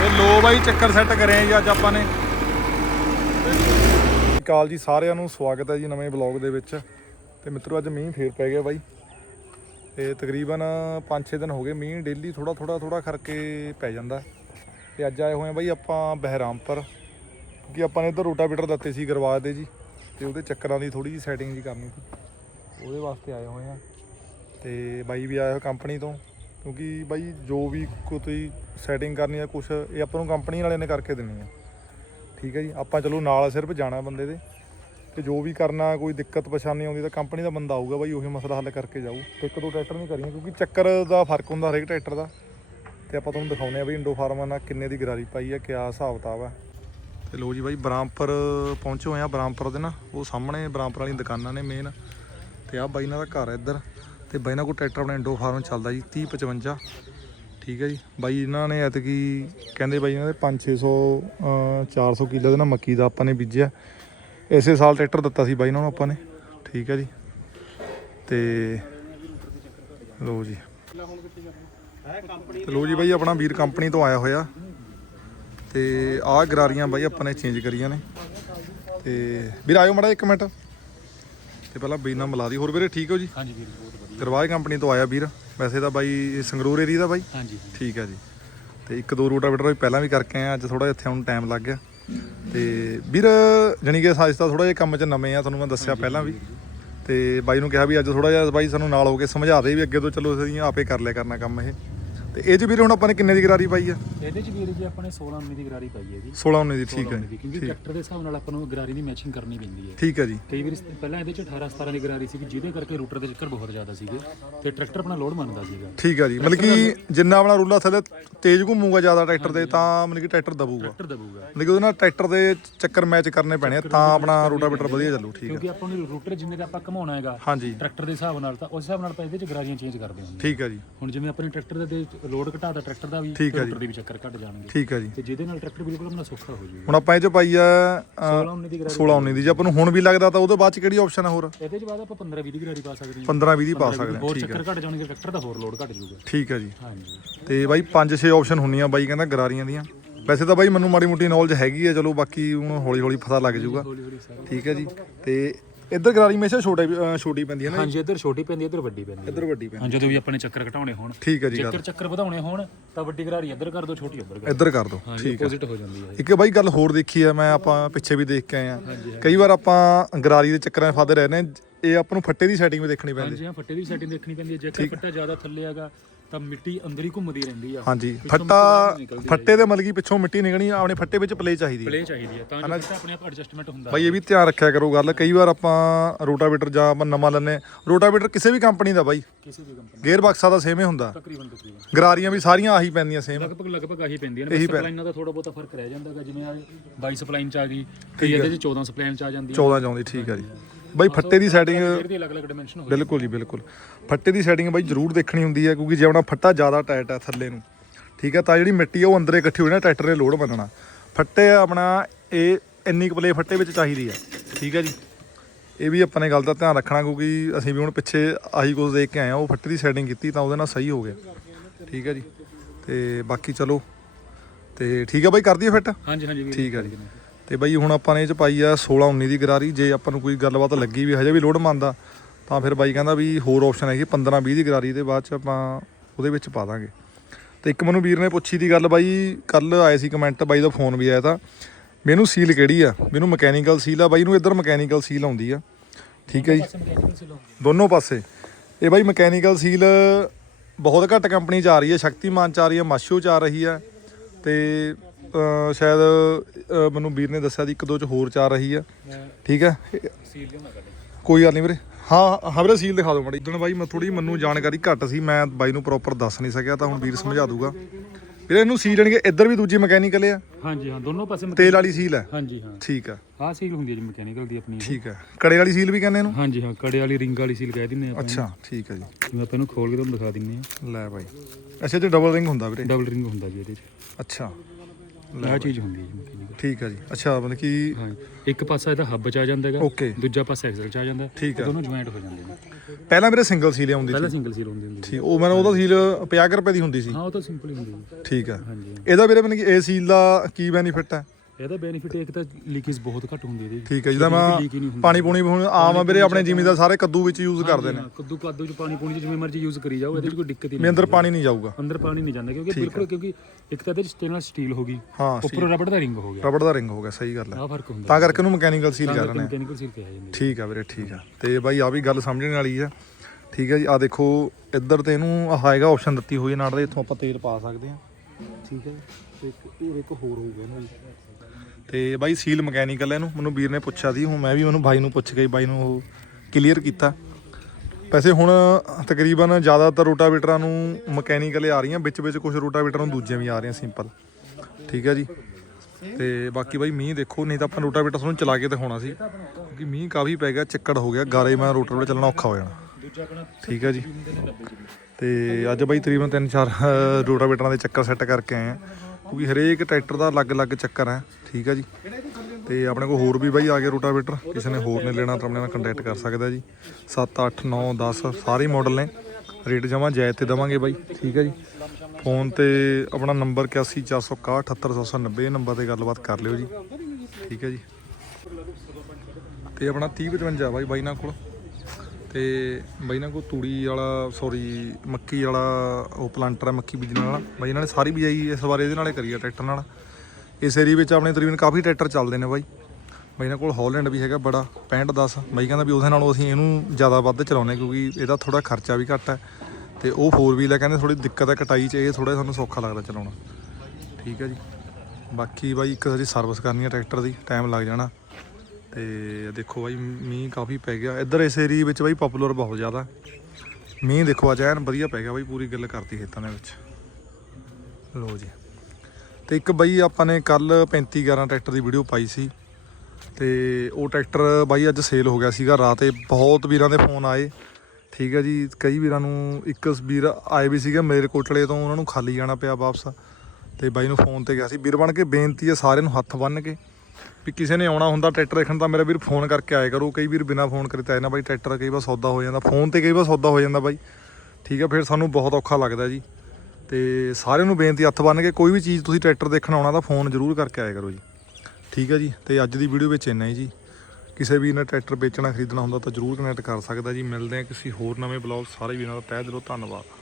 ਤੇ ਲੋ ਬਾਈ, ਚੱਕਰ ਸੈੱਟ ਕਰਿਆ ਜੀ ਅੱਜ ਆਪਾਂ ਨੇ। ਕਾਲ ਜੀ, ਸਾਰਿਆਂ ਨੂੰ ਸਵਾਗਤ ਹੈ ਜੀ ਨਵੇਂ ਬਲੌਗ ਦੇ ਵਿੱਚ। ਤੇ ਮਿੱਤਰੋ, ਅੱਜ ਮੀਂਹ ਫੇਰ ਪੈ ਗਿਆ ਬਾਈ। ਤੇ ਤਕਰੀਬਨ 5-6 ਦਿਨ ਹੋ ਗਏ, ਮੀਂਹ ਡੇਲੀ ਥੋੜਾ ਥੋੜਾ ਥੋੜਾ ਕਰਕੇ ਪੈ ਜਾਂਦਾ। ਤੇ ਅੱਜ ਆਏ ਹੋਏ ਆ ਬਾਈ ਆਪਾਂ ਬਹਿਰਾਮਪੁਰ ਕਿ ਆਪਾਂ ਨੇ ਇੱਧਰ ਰੋਟਾਵੇਟਰ ਦਿੱਤੇ ਸੀ ਗਰਵਾਜ ਦੇ ਜੀ, ਤੇ ਉਹਦੇ ਚੱਕਰਾਂ ਦੀ ਥੋੜੀ ਜੀ ਸੈਟਿੰਗ ਜੀ ਕਰਨੀ ਸੀ। ਉਹਦੇ ਵਾਸਤੇ ਆਏ ਹੋਏ ਆ। ਤੇ ਬਾਈ ਵੀ ਆਇਆ ਹੋਇਆ ਕੰਪਨੀ ਤੋਂ। ਕਿਉਂਕਿ ਬਾਈ ਜੋ ਵੀ ਕੋਈ ਸੈਟਿੰਗ ਕਰਨੀ ਆ ਕੁਝ ਇਹ ਆਪਾਂ ਨੂੰ ਕੰਪਨੀ ਵਾਲਿਆਂ ਨੇ ਕਰਕੇ ਦੇਣੀ ਆ। ਠੀਕ ਹੈ ਜੀ? ਆਪਾਂ ਚਲੋ ਨਾਲ ਸਿਰਫ ਜਾਣਾ ਬੰਦੇ ਦੇ। ਤੇ ਜੋ ਵੀ ਕਰਨਾ, ਕੋਈ ਦਿੱਕਤ ਪਰੇਸ਼ਾਨੀ ਆਉਂਦੀ ਤਾਂ ਕੰਪਨੀ ਦਾ ਬੰਦਾ ਆਊਗਾ ਬਾਈ, ਉਹੀ ਮਸਲਾ ਹੱਲ ਕਰਕੇ ਜਾਊ। ਤੇ ਇੱਕ ਦੋ ਟਰੈਕਟਰ ਨਹੀਂ ਕਰੀਏ ਕਿਉਂਕਿ ਚੱਕਰ ਦਾ ਫ਼ਰਕ ਹੁੰਦਾ ਹਰੇਕ ਟਰੈਕਟਰ ਦਾ। ਤੇ ਆਪਾਂ ਤੁਹਾਨੂੰ ਦਿਖਾਉਂਦੇ ਆ ਬਈ ਇੰਡੋ ਫਾਰਮਾ ਨਾਲ ਕਿੰਨੇ ਦੀ ਗਰਾਰੀ ਪਾਈ ਆ, ਕਿਆ ਹਿਸਾਬ ਕਿਤਾਬ ਆ। ਤੇ ਲੋ ਜੀ ਬਾਈ ਬਰਾਮਪੁਰ ਪਹੁੰਚੇ ਹੋਏ ਆ ਬਰਾਮਪੁਰ ਦੇ ਨਾ ਉਹ ਸਾਹਮਣੇ ਬਰਾਮਪੁਰ ਵਾਲੀਆਂ ਦੁਕਾਨਾਂ ਨੇ ਮੇਨ ਤੇ ਆ ਬਾਈ ਨਾਲ ਦਾ ਘਰ ਹੈ ਇੱਧਰ। ਤੇ ਬਾਈ ਨਾਲ ਕੋਲ ਟਰੈਕਟਰ ਆਪਣਾ ਇੰਡੋ ਫਾਰਮ ਚੱਲਦਾ ਜੀ 3055 ਠੀਕ ਹੈ ਜੀ। ਬਾਈ, ਇਹਨਾਂ ਨੇ ਐਤਕੀ ਕਹਿੰਦੇ ਬਾਈ ਇਹਨਾਂ ਦੇ 5-600 400 ਕਿੱਲੇ ਦੇ ਨਾ ਮੱਕੀ ਦਾ ਆਪਾਂ ਨੇ ਬੀਜਿਆ। ਇਸੇ ਸਾਲ ਟਰੈਕਟਰ ਦਿੱਤਾ ਸੀ ਬਾਈ ਇਹਨਾਂ ਨੂੰ ਆਪਾਂ ਨੇ। ਠੀਕ ਹੈ ਜੀ। ਤੇ ਲੋ ਜੀ। ਤੇ ਲੋ ਜੀ ਬਾਈ, ਆਪਣਾ ਵੀਰ ਕੰਪਨੀ ਤੋਂ ਆਇਆ ਹੋਇਆ। ਤੇ ਆਹ ਗਰਾਰੀਆਂ ਬਾਈ ਆਪਾਂ ਨੇ ਚੇਂਜ ਕਰੀਆਂ ਨੇ। ਤੇ ਵੀਰ, ਆਇਓ ਮੜਾ ਇੱਕ ਮਿੰਟ। ਤੇ ਪਹਿਲਾਂ ਬੀਨਾ ਮਿਲਾ ਦੀ। ਹੋਰ ਵੀਰੇ, ਠੀਕ ਹੋ ਜੀ? ਹਾਂਜੀ ਵੀਰ, ਬਹੁਤ ਦਰਵਾਜ਼ ਕੰਪਨੀ ਤੋਂ ਆਇਆ ਵੀਰ। ਵੈਸੇ ਤਾਂ ਬਾਈ ਸੰਗਰੂਰ ਏਰੀਆ ਦਾ ਬਾਈ। ਹਾਂਜੀ। ਠੀਕ ਹੈ ਜੀ। ਤੇ ਇੱਕ ਦੋ ਰੋਟਾਵੇਟਰ ਵੀ ਪਹਿਲਾਂ ਵੀ ਕਰਕੇ ਆਏ ਆ, ਅੱਜ ਥੋੜਾ ਇੱਥੇ ਹੁਣ ਟਾਈਮ ਲੱਗ ਗਿਆ। ਤੇ ਵੀਰ ਜਾਣੀ ਕਿ ਸਾਜ ਤਾਂ ਥੋੜਾ ਜਿਹਾ ਕੰਮ 'ਚ ਨਵੇਂ ਆ ਤੁਹਾਨੂੰ ਮੈਂ ਦੱਸਿਆ ਪਹਿਲਾਂ ਵੀ। ਤੇ ਬਾਈ ਨੂੰ ਕਿਹਾ ਵੀ ਅੱਜ ਥੋੜਾ ਜਿਹਾ ਬਾਈ ਸਾਨੂੰ ਨਾਲ ਹੋ ਕੇ ਸਮਝਾ ਦੇ ਵੀ ਅੱਗੇ ਤੋਂ ਚਲੋ ਅਸੀਂ ਆਪੇ ਕਰ ਲਿਆ ਕਰਨਾ ਕੰਮ ਇਹ। ਤੇ ਇਹ 'ਚ ਵੀਰ ਹੁਣ ਆਪਾਂ ਨੇ ਕਿੰਨੇ ਦੀ ਗਰਾਰੀ ਪਾਈ ਆ? ਇਹਦੇ ਚ ਵੀਰ ਜੀ ਆਪਣੇ 16 19 ਦੀ ਗਰਾਰੀ ਪਾਈ ਹੈ ਜੀ। 16 19 ਦੀ ਠੀਕ 16 ਹੈ 19 ਦੀ ਕਿਉਂਕਿ ਟਰੈਕਟਰ ਦੇ ਹਿਸਾਬ ਨਾਲ ਆਪਾਂ ਨੂੰ ਗਰਾਰੀ ਦੀ ਮੈਚਿੰਗ ਕਰਨੀ ਪੈਂਦੀ ਹੈ। ਠੀਕ ਹੈ ਜੀ। ਕਈ ਵਾਰ ਪਹਿਲਾਂ ਇਹਦੇ ਚ 18 17 ਦੀ ਗਰਾਰੀ ਸੀ ਜਿਹਦੇ ਕਰਕੇ ਰੂਟਰ ਦੇ ਚੱਕਰ ਬਹੁਤ ਜ਼ਿਆਦਾ ਸੀਗੇ ਤੇ ਟਰੈਕਟਰ ਆਪਣਾ ਲੋਡ ਮੰਨਦਾ ਸੀਗਾ। ਠੀਕ ਹੈ ਜੀ ਮਤਲਬ ਕਿ ਜਿੰਨਾ ਆਪਣਾ ਰੂਲਾ ਥੱਲੇ ਤੇਜ਼ ਘੁੰਮੂਗਾ ਜ਼ਿਆਦਾ ਟਰੈਕਟਰ ਦੇ ਤਾਂ ਮਤਲਬ ਕਿ ਟਰੈਕਟਰ ਦਬੂਗਾ। ਟਰੈਕਟਰ ਦਬੂਗਾ। ਮਤਲਬ ਕਿ ਉਹਦੇ ਨਾਲ ਟਰੈਕਟਰ ਦੇ ਚੱਕਰ ਮੈਚ ਕਰਨੇ ਪੈਣੇ ਆ, ਤਾਂ ਆਪਣਾ ਰੋਟਾਵੇਟਰ ਵਧੀਆ ਚੱਲੂ ਠੀਕ ਹੈ। ਕਿਉਂਕਿ ਆਪਾਂ ਨੂੰ ਰੂਟਰ ਜਿੰਨੇ ਦਾ ਆਪਾਂ ਘਮਾਉਣਾ ਹੈਗਾ ਹਾਂਜੀ। ਟਰੈਕਟਰ ਦੇ ਹਿਸਾਬ ਨਾਲ ਤਾਂ ਉਸ ਹਿਸਾਬ ਨਾਲ ਆਪਾਂ ਇਹਦੇ ਚ ਗਰਾਰੀਆਂ ਚੇਂਜ ਕਰਦੇ ਹਾਂ ਠੀਕ ਹੈ ਜੀ। ਹੁਣ ਜਿਵੇਂ ਆਪਣੇ ਟਰੈਕਟਰ ਦੇ ਲੋਡ ਘਟਾਤਾ ਟਰੈਕਟਰ ਦਾ ਵੀ ਠੀਕ ਹੈ ਜੀ। ਰੂਟਰ ਦੇ ਵੀ ਚੱਕਰ ਘਟ ਜਾਣਗੇ। ਠੀਕ ਹੈ ਜੀ। ਤੇ ਜਿਹਦੇ ਨਾਲ ਟਰੈਕਟਰ ਬਿਲਕੁਲ ਆਪਣਾ ਸੌਖਾ ਹੋ ਜਾਊਗਾ। ਹੁਣ ਆਪਾਂ ਇਹ ਚ ਪਾਈ ਆ 16 19 ਦੀ ਗਰਾਰੀ 16 19 ਦੀ ਜੇ ਆਪਾਂ ਨੂੰ ਹੁਣ ਵੀ ਲੱਗਦਾ ਤਾਂ ਉਹਦੇ ਬਾਅਦ ਚ ਕਿਹੜੀ ਆਪਸ਼ਨ ਆ ਹੋਰ? ਇਹਦੇ ਚ ਬਾਅਦ ਆਪਾਂ 15 20 ਦੀ ਗਰਾਰੀ ਪਾ ਸਕਦੇ ਹਾਂ 15 20 ਦੀ ਪਾ ਸਕਦੇ ਹੋਰ ਹਾਂ ਠੀਕ ਹੈ ਚੱਕਰ ਘਟ ਜਾਣਗੇ ਟਰੈਕਟਰ ਦਾ ਹੋਰ ਲੋਡ ਘਟ ਜਾਊਗਾ। ਠੀਕ ਹੈ ਜੀ। ਹਾਂਜੀ। ਤੇ ਬਾਈ 5-6 ਆਪਸ਼ਨ ਹੁੰਦੀਆਂ ਬਾਈ ਕਹਿੰਦਾ ਗਰਾਰੀਆਂ ਦੀਆਂ। ਵੈਸੇ ਤਾਂ ਬਾਈ ਮੈਨੂੰ ਮਾੜੀ ਮੋਟੀ ਨੌਲੇਜ ਹੈਗੀ ਆ ਚਲੋ ਬਾਕੀ ਹੁਣ ਹੌਲੀ ਹੌਲੀ ਪਤਾ ਲੱਗ ਜਾਊਗਾ। ਹੌਲੀ ਹੌਲੀ ਸਾਰਾ ਠੀਕ ਹੈ ਜੀ। ਤੇ ਇੱਧਰ ਗਰਾਰੀ ਹਮੇਸ਼ਾ ਛੋਟੇ ਛੋਟੀ ਪੈਂਦੀ ਹੈ ਨਾ ਹਾਂਜੀ ਇੱਧਰ ਛੋਟੀ ਪੈਂਦੀ ਇੱਧਰ ਵੱਡੀ ਪੈਂਦੀ ਇੱਧਰ ਵੱਡੀ ਪੈਂਦੀ ਹਾਂ ਜਦੋਂ ਵੀ ਆਪਣੇ ਚੱਕਰ ਘਟਾਉਣੇ ਹੋਣ ਠੀਕ ਹੈ ਜੀ ਗੱਲ। ਚੱਕਰ ਚੱਕਰ ਵਧਾਉਣੇ ਹੋਣ ਤਾਂ ਵੱਡੀ ਗਰਾਰੀ ਇੱਧਰ ਕਰ ਦਿਓ ਛੋਟੀ ਉੱਧਰ ਕਰ ਇੱਧਰ ਕਰ ਦਿਓ ਹਾਂਜੀ ਠੀਕ ਹੈ। ਆਪੋਜ਼ਿਟ ਹੋ ਜਾਂਦੀ ਹੈ। ਇੱਕ ਬਾਈ ਗੱਲ ਹੋਰ ਦੇਖੀ ਆ ਮੈਂ ਆਪਾਂ ਪਿੱਛੇ ਵੀ ਦੇਖ ਕੇ ਆਏ ਆ ਕਈ ਵਾਰ ਆਪਾਂ ਗਰਾਰੀ ਦੇ ਚੱਕਰਾਂ 'ਚ ਫਸਦੇ ਰਹੇ ਨੇ ਇਹ ਆਪਾਂ ਨੂੰ ਫੱਟੇ ਦੀ ਸੈਟਿੰਗ ਵੀ ਦੇਖਣੀ ਪੈਂਦੀ ਹਾਂਜੀ ਹਾਂ ਫੱਟੇ ਦੀ ਸੈਟਿੰਗ ਦੇਖਣੀ ਪੈਂਦੀ ਹੈ। ਜੇਕਰ ਫੱਟਾ ਜ਼ਿਆਦਾ ਥੱਲੇ ਹੈਗਾ ਤਾਂ ਮਿੱਟੀ ਅੰਦਰ ਹੀ ਘੁੰਮਦੀ ਰਹਿੰਦੀ ਆ। ਹਾਂਜੀ ਪਿੱਛੋਂ ਫੱਟਾ ਮਿੱਟੀ ਬਾਹਰ ਨਿਕਲਦੀ ਫੱਟੇ ਦੇ ਮਤਲਬ ਕਿ ਪਿੱਛੋਂ ਮਿੱਟੀ ਨਿਕਲਣੀ ਆਪਣੇ ਫੱਟੇ ਵਿੱਚ ਪਲੇ ਚਾਹੀਦੀ ਹੈ ਪਲੇ ਚਾਹੀਦੀ ਹੈ ਤਾਂ ਜੋ ਫੱਟਾ ਆਪਣੇ ਆਪ ਐਡਜਸਟਮੈਂਟ ਹੁੰਦਾ ਬਾਈ ਇਹ ਵੀ ਧਿਆਨ ਰੱਖਿਆ ਕਰੋ ਗੱਲ। ਕਈ ਵਾਰ ਆਪਾਂ ਰੋਟਾਵੇਟਰ ਜਾਂ ਆਪਾਂ ਨਵਾਂ ਲੈਨੇ ਰੋਟਾਵੇਟਰ ਕਿਸੇ ਵੀ ਕੰਪਨੀ ਦਾ ਬਾਈ। ਕਿਸੇ ਵੀ ਕੰਪਨੀ ਗੇਅਰ ਬਕਸਾ ਦਾ ਸੇਮ ਹੀ ਹੁੰਦਾ। ਤਕਰੀਬਨ ਤਕਰੀਬਨ। ਗਰਾਰੀਆਂ ਵੀ ਸਾਰੀਆਂ ਆਹੀ ਪੈਂਦੀਆਂ ਸੇਮ ਲਗਭਗ ਲਗਭਗ ਆਹੀ ਪੈਂਦੀਆਂ ਨੇ। ਸਪਲਾਈਨਾਂ ਦਾ ਥੋੜਾ ਬਹੁਤਾ ਫ਼ਰਕ ਰਹਿ ਜਾਂਦਾ ਹੈਗਾ। ਜਿਵੇਂ ਆ 22 ਸਪਲਾਈਨ ਚ ਆ ਗਈ ਕਈ ਇਹਦੇ ਚ 14 ਸਪਲਾਈਨ ਚ ਆ ਜਾਂਦੀ ਹੈ 14 ਚਾਉਂਦੀ ਠੀਕ ਹੈ ਜੀ। ਬਾਈ ਫੱਟੇ ਦੀ ਸੈਟਿੰਗ ਫਿਰ ਦੀ ਅਲੱਗ-ਅਲੱਗ ਡਾਈਮੈਂਸ਼ਨ ਹੋ ਬਿਲਕੁਲ ਜੀ ਬਿਲਕੁਲ। ਫੱਟੇ ਦੀ ਸੈਟਿੰਗ ਬਾਈ ਜ਼ਰੂਰ ਦੇਖਣੀ ਹੁੰਦੀ ਹੈ ਕਿਉਂਕਿ ਜੇ ਆਪਣਾ ਫੱਟਾ ਜ਼ਿਆਦਾ ਟਾਈਟ ਹੈ ਥੱਲੇ ਨੂੰ ਠੀਕ ਹੈ ਤਾਂ ਜਿਹੜੀ ਮਿੱਟੀ ਆ ਉਹ ਅੰਦਰੇ ਇਕੱਠੀ ਹੋਈ ਨਾ ਟਰੈਕਟਰ ਦੇ ਲੋਡ ਮੰਨਣਾ ਫੱਟੇ ਆਪਣਾ ਇਹ ਇੰਨੀ ਕੁ ਪਲੇ ਫੱਟੇ ਵਿੱਚ ਚਾਹੀਦੀ ਹੈ ਠੀਕ ਹੈ ਜੀ। ਇਹ ਵੀ ਆਪਾਂ ਨੇ ਗੱਲ ਦਾ ਧਿਆਨ ਰੱਖਣਾ ਕਿਉਂਕਿ ਅਸੀਂ ਵੀ ਹੁਣ ਪਿੱਛੇ ਆਹੀ ਕੁਝ ਦੇਖ ਕੇ ਆਏ ਆ ਉਹ ਫੱਟੇ ਦੀ ਸੈਟਿੰਗ ਕੀਤੀ ਤਾਂ ਉਹਦੇ ਨਾਲ ਸਹੀ ਹੋ ਗਿਆ ਠੀਕ ਹੈ ਜੀ। ਤੇ ਬਾਕੀ ਚਲੋ ਤੇ ਠੀਕ ਹੈ ਬਾਈ ਕਰ ਦਈਏ ਫਿੱਟ ਹਾਂਜੀ ਹਾਂਜੀ ਵੀਰ ਠੀਕ ਹੈ ਜੀ। ਤੇ ਬਾਈ ਹੁਣ ਆਪਾਂ ਨੇ ਇਹ ਚ ਪਾਈ ਆ 16 19 ਦੀ ਗਰਾਰੀ, ਜੇ ਆਪਾਂ ਨੂੰ ਕੋਈ ਗੱਲਬਾਤ ਲੱਗੀ ਵੀ ਹਜੇ ਵੀ ਲੋਡ ਮੰਨਦਾ, ਤਾਂ ਫਿਰ ਬਾਈ ਕਹਿੰਦਾ ਵੀ ਹੋਰ ਆਪਸ਼ਨ ਹੈਗੀ 15 20 ਦੀ ਗਰਾਰੀ ਦੇ ਬਾਅਦ ਚ ਆਪਾਂ ਉਹਦੇ ਵਿੱਚ ਪਾ ਦਾਂਗੇ। ਤੇ ਇੱਕ ਮੈਨੂੰ ਵੀਰ ਨੇ ਪੁੱਛੀ ਦੀ ਗੱਲ ਬਾਈ ਕੱਲ ਆਏ ਸੀ ਕਮੈਂਟ ਬਾਈ ਦਾ ਫੋਨ ਵੀ ਆਇਆ ਤਾਂ, ਮੈਨੂੰ ਸੀਲ ਕਿਹੜੀ ਆ? ਮੈਨੂੰ ਮਕੈਨੀਕਲ ਸੀਲ ਆ, ਬਾਈ ਨੂੰ ਇੱਧਰ ਮਕੈਨੀਕਲ ਸੀਲ ਆਉਂਦੀ ਆ। ਠੀਕ ਹੈ ਜੀ? ਮਕੈਨੀਕਲ ਦੋਨੋਂ ਪਾਸੇ। ਇਹ ਬਾਈ ਮਕੈਨੀਕਲ ਸੀਲ ਬਹੁਤ ਘੱਟ ਕੰਪਨੀ ਚ ਆ ਰਹੀ ਹੈ, ਸ਼ਕਤੀਮਾਨ ਚ ਆ ਰਹੀ ਹੈ ਮਾਸ਼ੀਓ ਚ ਆ ਰਹੀ ਹੈ, ਤੇ ਸ਼ਾਇਦ ਅਹ, ਮੈਨੂੰ ਵੀਰ ਨੇ ਦੱਸਿਆ ਦੀ ਇੱਕ ਦੋ ਚ ਹੋਰ ਚ ਆ। ਰਹੀ ਹੈ ਠੀਕ ਹੈ ਸੀਲ ਕੱਢੇ ਕੋਈ ਗੱਲ ਨਹੀਂ ਵੀਰੇ। ਹਾਂ ਹਾਂ ਵੀਰੇ ਸੀਲ ਦਿਖਾ ਦਿਓ ਮੜੀ। ਇਦਣ ਬਾਈ ਮੈਂ ਥੋੜੀ ਮੈਨੂੰ ਜਾਣਕਾਰੀ ਘੱਟ ਸੀ ਮੈਂ ਬਾਈ ਨੂੰ ਪ੍ਰੋਪਰ ਦੱਸ ਨਹੀਂ ਸਕਿਆ ਤਾਂ ਹੁਣ ਵੀਰ ਸਮਝਾ ਦੂਗਾ। ਵੀਰੇ ਇਹਨੂੰ ਸੀਲ ਜਾਣੀ ਕਿ ਇੱਧਰ ਵੀ ਦੂਜੀ ਮਕੈਨੀਕਲ ਆ? ਹਾਂਜੀ ਹਾਂ ਦੋਨੋਂ ਪਾਸੇ ਤੇਲ ਵਾਲੀ ਸੀਲ ਹੈ ਹਾਂਜੀ ਹਾਂ। ਠੀਕ ਆ। ਆਹ ਸੀਲ ਹੁੰਦੀ ਹੈ ਜੀ ਮਕੈਨੀਕਲ ਦੀ ਆਪਣੀ। ਠੀਕ ਹੈ ਕੜੇ ਵਾਲੀ ਸੀਲ ਵੀ ਕਹਿੰਦੇ ਇਹਨੂੰ? ਹਾਂਜੀ ਹਾਂ ਕੜੇ ਵਾਲੀ ਰਿੰਗ ਵਾਲੀ ਸੀਲ ਕਹਿ ਦਿੰਦੇ ਆਪਾਂ ਅੱਛਾ ਠੀਕ ਹੈ ਜੀ। ਜਿਵੇਂ ਆਪਾਂ ਇਹਨੂੰ ਖੋਲ ਕੇ ਤੁਹਾਨੂੰ ਦਿਖਾ ਦਿੰਨੇ ਆ ਲੈ ਬਾਈ। ਅੱਛਾ ਤੇ ਡਬਲ ਰਿੰਗ ਹੁੰਦਾ ਵੀਰੇ। ਡਬਲ ਰਿੰਗ ਹੁੰਦਾ ਜੀ ਇਹਦੇ 'ਚ। ਅੱਛਾ। ਆਹ ਚੀਜ਼ ਹੁੰਦੀ ਹੈ ਜੀ। ਠੀਕ ਆ ਜੀ। ਅੱਛਾ ਮਤਲਬ ਕਿ ਹਾਂ ਇੱਕ ਪਾਸਾ ਇਹਦਾ ਹੱਬ ਚ ਆ ਜਾਂਦਾ ਹੈਗਾ Okay। ਦੂਜਾ ਪਾਸਾ ਐਕਸਲ ਚ ਆ ਜਾਂਦਾ ਠੀਕ ਆ। ਦੋਨੋਂ ਜੁਆਇੰਟ ਹੋ ਜਾਂਦੇ ਨੇ। ਪਹਿਲਾਂ ਮੇਰੇ ਸਿੰਗਲ ਸੀਲ ਆਉਂਦੀ ਪਹਿਲਾਂ ਸੀ। ਸਿੰਗਲ ਸੀਲ ਹੁੰਦੀ ਹੁੰਦੀ ਸੀ। ਠੀਕ ਉਹ ਮੈਨੂੰ ਉਹਦਾ ਸੀਲ 50 ਕੁ ਰੁਪਏ ਦੀ ਹੁੰਦੀ ਸੀ। ਹਾਂ ਉਹ ਤਾਂ ਸਿੰਪਲ ਹੀ ਹੁੰਦੀ ਹੈ ਠੀਕ ਆ। ਹਾਂਜੀ। ਇਹਦਾ ਵੀਰੇ ਮਤਲਬ ਕਿ ਇਹ ਸੀਲ ਦਾ ਕੀ ਬੈਨੀਫਿਟ ਹੈ? ਇਹਦਾ ਬੈਨੀਫਿਟ ਇੱਕ ਤਾਂ ਲੀਕੇਜ ਬਹੁਤ ਘੱਟ ਹੁੰਦੀ ਹੈ ਇਹਦੀ ਠੀਕ ਹੈ ਜਿਹਦਾ ਮੈਂ। ਪਾਣੀ ਪੂਣੀ ਹੁਣ ਆਮ ਆ ਵੀਰੇ ਆਪਣੇ ਜ਼ਿਮੀਂਦਾਰ ਸਾਰੇ ਕੱਦੂ ਵਿੱਚ ਯੂਜ਼ ਕਰਦੇ ਨੇ। ਕੱਦੂ ਕੱਦੂ ਚ ਪਾਣੀ ਪੂਣੀ ਚ ਜਿਵੇਂ ਮਰਜ਼ੀ ਯੂਜ਼ ਕਰੀ ਜਾਓ ਇਹਦੇ ਚ ਕੋਈ ਦਿੱਕਤ ਨਹੀਂ ਅੰਦਰ ਪਾਣੀ ਨਹੀਂ ਜਾਊਗਾ। ਅੰਦਰ ਪਾਣੀ ਨਹੀਂ ਜਾਂਦਾ ਕਿਉਂਕਿ ਬਿਲਕੁਲ ਕਿਉਂਕਿ ਇੱਕ ਤਾਂ ਇਹਦੇ ਚ ਸਟੇਨਲੈਸ ਸਟੀਲ ਹੋ ਗਈ ਹਾਂ ਉੱਪਰ ਰਬੜ ਦਾ ਰਿੰਗ ਹੋ ਗਿਆ। ਰਬੜ ਦਾ ਰਿੰਗ ਹੋ ਗਿਆ ਸਹੀ ਗੱਲ ਹੈ। ਆਹ ਫ਼ਰਕ ਹੁੰਦਾ। ਤਾਂ ਕਰਕੇ ਉਹਨੂੰ ਮਕੈਨੀਕਲ ਸੀਲ ਕਰ ਰਹੇ ਨੇ। ਮੈਕੈਨੀਕਲ ਸੀਲ ਕਿਹਾ ਜਾਂਦਾ ਠੀਕ ਆ ਵੀਰੇ ਠੀਕ ਆ। ਤੇ ਬਾਈ ਆ ਵੀ ਗੱਲ ਸਮਝਣ ਵਾਲੀ ਆ। ਠੀਕ ਹੈ ਜੀ ਆ ਦੇਖੋ ਇੱਧਰ ਤੇ ਇਹਨੂੰ ਆਹ ਹੈਗਾ ਆਪਸ਼ਨ ਦਿੱਤੀ ਹੋਈ ਹੈ ਨਾਲ ਦੇ ਇੱਥੋਂ ਆਪਾਂ ਤੇਲ ਪਾ ਸਕਦੇ ਆ ਠੀਕ ਹੈ ਜੀ। ਤੇ ਇੱਕ ਇਹ ਇੱਕ ਹੋਰ ਹੋਊਗਾ ਇਹਨੂੰ ਜੀ। ਤੇ ਬਾਈ ਸੀਲ ਮਕੈਨੀਕਲ ਇਹਨੂੰ। ਮੈਨੂੰ ਵੀਰ ਨੇ ਪੁੱਛਿਆ ਸੀ ਹੁਣ ਮੈਂ ਵੀ ਉਹਨੂੰ ਬਾਈ ਨੂੰ ਪੁੱਛ ਕੇ ਬਾਈ ਨੂੰ ਉਹ ਕਲੀਅਰ ਕੀਤਾ। ਵੈਸੇ ਹੁਣ ਤਕਰੀਬਨ ਜ਼ਿਆਦਾਤਰ ਰੋਟਾਵੇਟਰਾਂ ਨੂੰ ਮਕੈਨੀਕਲ ਆ ਰਹੀਆਂ ਵਿੱਚ ਵਿੱਚ ਕੁਝ ਰੋਟਾਵੇਟਰਾਂ ਨੂੰ ਦੂਜੀਆਂ ਵੀ ਆ ਰਹੀਆਂ ਸਿੰਪਲ ਠੀਕ ਹੈ ਜੀ। ਤੇ ਬਾਕੀ ਬਾਈ ਮੀਂਹ ਦੇਖੋ ਨਹੀਂ ਤਾਂ ਆਪਾਂ ਰੋਟਾਵੇਟਰ ਤੁਹਾਨੂੰ ਚਲਾ ਕੇ ਦਿਖਾਉਣਾ ਸੀ ਕਿਉਂਕਿ ਮੀਂਹ ਕਾਫੀ ਪੈ ਗਿਆ ਚਿੱਕੜ ਹੋ ਗਿਆ ਗਾਰੇ ਮੈਂ ਰੋਟਾਵੇਟਰ ਚੱਲਣਾ ਔਖਾ ਹੋ ਜਾਣਾ। ਠੀਕ ਹੈ ਜੀ। ਤੇ ਅੱਜ ਬਾਈ ਤਕਰੀਬਨ ਤਿੰਨ ਚਾਰ ਅਹ, ਰੋਟਾਵੇਟਰਾਂ ਦੇ ਚੱਕਰ ਸੈੱਟ ਕਰਕੇ ਆਏ ਆ। ਕਿਉਂਕਿ ਹਰੇਕ ਟਰੈਕਟਰ ਦਾ ਅਲੱਗ-ਅਲੱਗ ਚੱਕਰ ਹੈ, ਠੀਕ ਹੈ ਜੀ। ਤੇ ਆਪਣੇ ਕੋਲ ਹੋਰ ਵੀ ਬਾਈ ਆ ਗਏ ਰੋਟਾਵੇਟਰ, ਕਿਸੇ ਨੇ ਹੋਰ ਨੇ ਲੈਣਾ ਤਾਂ ਆਪਣੇ ਨਾਲ ਕੰਟੈਕਟ ਕਰ ਸਕਦਾ ਜੀ। 7 8 9 10 ਸਾਰੇ ਮਾਡਲ ਨੇ। ਰੇਟ ਜਮਾ ਜਾਇਜ਼ ਤੇ ਦਵਾਂਗੇ ਬਾਈ, ਠੀਕ ਹੈ ਜੀ। ਫੋਨ ਤੇ ਆਪਣਾ ਨੰਬਰ 8146178790 78790 ਨੰਬਰ ਤੇ ਗੱਲਬਾਤ ਕਰ ਲਿਓ ਜੀ, ਠੀਕ ਹੈ ਜੀ। ਤੇ ਆਪਣਾ 3055 ਬਾਈ ਬਾਈ ਨਾਲ ਕੋਲ। ਤੇ ਬਾਈ ਨਾਲ ਕੋਲ ਤੂੜੀ ਵਾਲਾ ਸੌਰੀ ਮੱਕੀ ਵਾਲਾ, ਉਹ ਪਲਾਂਟਰ ਹੈ ਮੱਕੀ ਬੀਜਣ ਵਾਲਾ। ਬਾਈ ਇਹਨਾਂ ਨੇ ਸਾਰੀ ਬਿਜਾਈ ਇਸ ਵਾਰ ਇਹਦੇ ਨਾਲੇ ਕਰੀ ਆ ਟਰੈਕਟਰ ਨਾਲ। ਇਸ ਏਰੀਏ ਵਿੱਚ ਆਪਣੇ ਤਕਰੀਬਨ ਕਾਫੀ ਟਰੈਕਟਰ ਚੱਲਦੇ ਨੇ ਬਾਈ। ਬਈ ਇਹਨਾਂ ਕੋਲ ਹਾਲੈਂਡ ਵੀ ਹੈਗਾ ਬੜਾ 65 10 ਬਾਈ ਕਹਿੰਦਾ ਵੀ ਉਹਦੇ ਨਾਲੋਂ ਅਸੀਂ ਇਹਨੂੰ ਜ਼ਿਆਦਾ ਵੱਧ ਚਲਾਉਂਦੇ ਕਿਉਂਕਿ ਇਹਦਾ ਥੋੜਾ ਖਰਚਾ ਵੀ ਘੱਟ ਹੈ। ਤੇ ਉਹ 4 ਵੀਲਰ ਕਹਿੰਦੇ ਥੋੜੀ ਦਿੱਕਤ ਹੈ ਕਟਾਈ 'ਚ, ਇਹ ਥੋੜਾ ਸਾਨੂੰ ਸੌਖਾ ਲੱਗਦਾ ਚਲਾਉਣਾ। ਠੀਕ ਹੈ ਜੀ। ਬਾਕੀ ਬਾਈ ਇੱਕ ਸਾਡੀ ਸਰਵਿਸ ਕਰਨੀ ਹੈ ਟਰੈਕਟਰ ਦੀ ਟਾਈਮ ਲੱਗ ਜਾਣਾ। ਤੇ ਦੇਖੋ ਬਾਈ, ਮੀਂਹ ਕਾਫੀ ਪੈ ਗਿਆ। ਇੱਧਰ ਇਸ ਏਰੀਏ ਵਿੱਚ ਬਾਈ ਪਪੂਲਰ ਬਹੁਤ ਜ਼ਿਆਦਾ। ਮੀਂਹ ਦੇਖੋ ਅੱਜ ਐਨ ਵਧੀਆ ਪੈ ਗਿਆ ਬਾਈ, ਪੂਰੀ ਗੱਲ ਕਰਤੀ ਖੇਤਾਂ ਦੇ ਵਿੱਚ। ਲੋ ਜੀ। ਤੇ ਇੱਕ ਬਾਈ ਆਪਾਂ ਨੇ ਕੱਲ 35 11 ਟਰੈਕਟਰ ਦੀ ਵੀਡੀਓ ਪਾਈ ਸੀ। ਤੇ ਉਹ ਟਰੈਕਟਰ ਬਾਈ ਅੱਜ ਸੇਲ ਹੋ ਗਿਆ ਸੀਗਾ ਰਾਤ ਤੇ। ਬਹੁਤ ਵੀਰਾਂ ਦੇ ਫੋਨ ਆਏ। ਠੀਕ ਹੈ ਜੀ, ਕਈ ਵੀਰਾਂ ਨੂੰ ਇੱਕ ਵੀਰ ਆਏ ਵੀ ਸੀਗੇ ਮੇਰੇ ਕੋਟਲੇ ਤੋਂ, ਉਹਨਾਂ ਨੂੰ ਖਾਲੀ ਜਾਣਾ ਪਿਆ ਵਾਪਸ। ਤੇ ਬਾਈ ਨੂੰ ਫੋਨ ਤੇ ਗਿਆ ਸੀ। ਵੀਰ ਬਣ ਕੇ ਬੇਨਤੀ ਹੈ ਸਾਰਿਆਂ ਨੂੰ ਹੱਥ ਬੰਨ ਕੇ। ਵੀ ਕਿਸੇ ਨੇ ਆਉਣਾ ਹੁੰਦਾ ਟਰੈਕਟਰ ਦੇਖਣ ਤਾਂ ਮੇਰਾ ਵੀਰ ਫੋਨ ਕਰਕੇ ਆਇਆ ਕਰੋ, ਕਈ ਵੀਰ ਬਿਨਾ ਫੋਨ ਕਰੇ ਤਾਂ ਆਏ ਨਾ ਬਾਈ ਟਰੈਕਟਰ ਕਈ ਵਾਰ ਸੌਦਾ ਹੋ ਜਾਂਦਾ, ਫੋਨ ਤੇ ਕਈ ਵਾਰ ਸੌਦਾ ਹੋ ਜਾਂਦਾ ਬਾਈ। ਠੀਕ ਹੈ ਫਿਰ ਸਾਨੂੰ ਬਹੁਤ ਔਖਾ ਲੱਗਦਾ ਜੀ। ਤੇ ਸਾਰਿਆਂ ਨੂੰ ਬੇਨਤੀ, ਹੱਥ ਬੰਨ ਕੇ ਕੋਈ ਵੀ ਚੀਜ਼ ਤੁਸੀਂ ਟਰੈਕਟਰ ਦੇਖਣ ਆਉਣਾ ਤਾਂ ਫੋਨ ਜ਼ਰੂਰ ਕਰਕੇ ਆਇਆ ਕਰੋ ਜੀ। ਠੀਕ ਹੈ ਜੀ, ਤੇ ਅੱਜ ਦੀ ਵੀਡੀਓ ਵਿੱਚ ਇੰਨਾ ਹੀ ਜੀ। ਕਿਸੇ ਵੀ ਨੇ ਟਰੈਕਟਰ ਵੇਚਣਾ, ਖਰੀਦਣਾ ਹੁੰਦਾ ਤਾਂ ਜ਼ਰੂਰ ਕਨੈਕਟ ਕਰ ਸਕਦਾ ਜੀ। ਮਿਲਦੇ ਆ ਕਿਸੇ ਹੋਰ ਨਵੇਂ ਬਲੌਗ, ਸਾਰੇ ਵੀਰਾਂ ਦਾ ਤਹਿ ਦਿਲੋਂ ਧੰਨਵਾਦ।